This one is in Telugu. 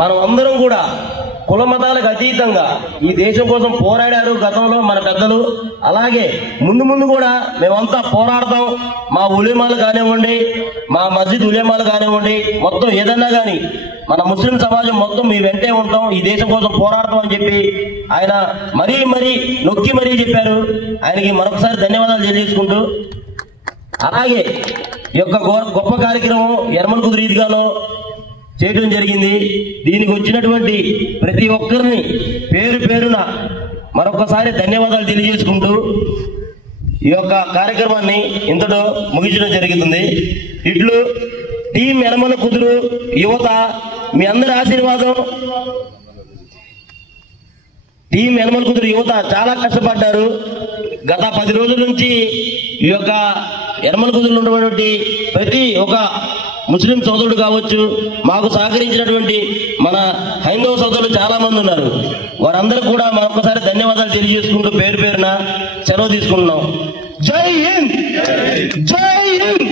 మనం అందరం కూడా కుల మతాలకు అతీతంగా ఈ దేశం కోసం పోరాడారు గతంలో మన పెద్దలు. అలాగే ముందు ముందు కూడా మేమంతా పోరాడతాం. మా ఉలేమాలు కానివ్వండి, మా మస్జిద్ ఉలేమాలు కానివ్వండి, మొత్తం ఏదన్నా కానీ మన ముస్లిం సమాజం మొత్తం మీ వెంటే ఉంటాం, ఈ దేశం కోసం పోరాడతాం అని చెప్పి ఆయన మరీ నొక్కి మరీ చెప్పారు. ఆయనకి మరొకసారి ధన్యవాదాలు తెలియజేసుకుంటూ, అలాగే ఈ యొక్క గొప్ప కార్యక్రమం యనమలకుదురు ఈద్గాలో చేయడం జరిగింది. దీనికి వచ్చినటువంటి ప్రతి ఒక్కరిని పేరు పేరున మరొకసారి ధన్యవాదాలు తెలియజేసుకుంటూ ఈ యొక్క కార్యక్రమాన్ని ఇంతలో ముగించడం జరుగుతుంది. ఇట్లు టీం యనమలకుదురు యువత, మీ అందరి ఆశీర్వాదం. టీం యనమలకుదురు యువత చాలా కష్టపడ్డారు. గత 10 రోజుల నుంచి ఈ యొక్క యనమలకుదురులో ఉన్నటువంటి ప్రతి ఒక్క ముస్లిం సోదరుడు కావచ్చు, మాకు సహకరించినటువంటి మన హైందవ సోదరులు చాలా మంది ఉన్నారు. వారందరూ కూడా మరొకసారి ధన్యవాదాలు తెలియజేసుకుంటూ పేరు పేరున సెలవు తీసుకుంటున్నాం. జై హింద్, జై హింద్.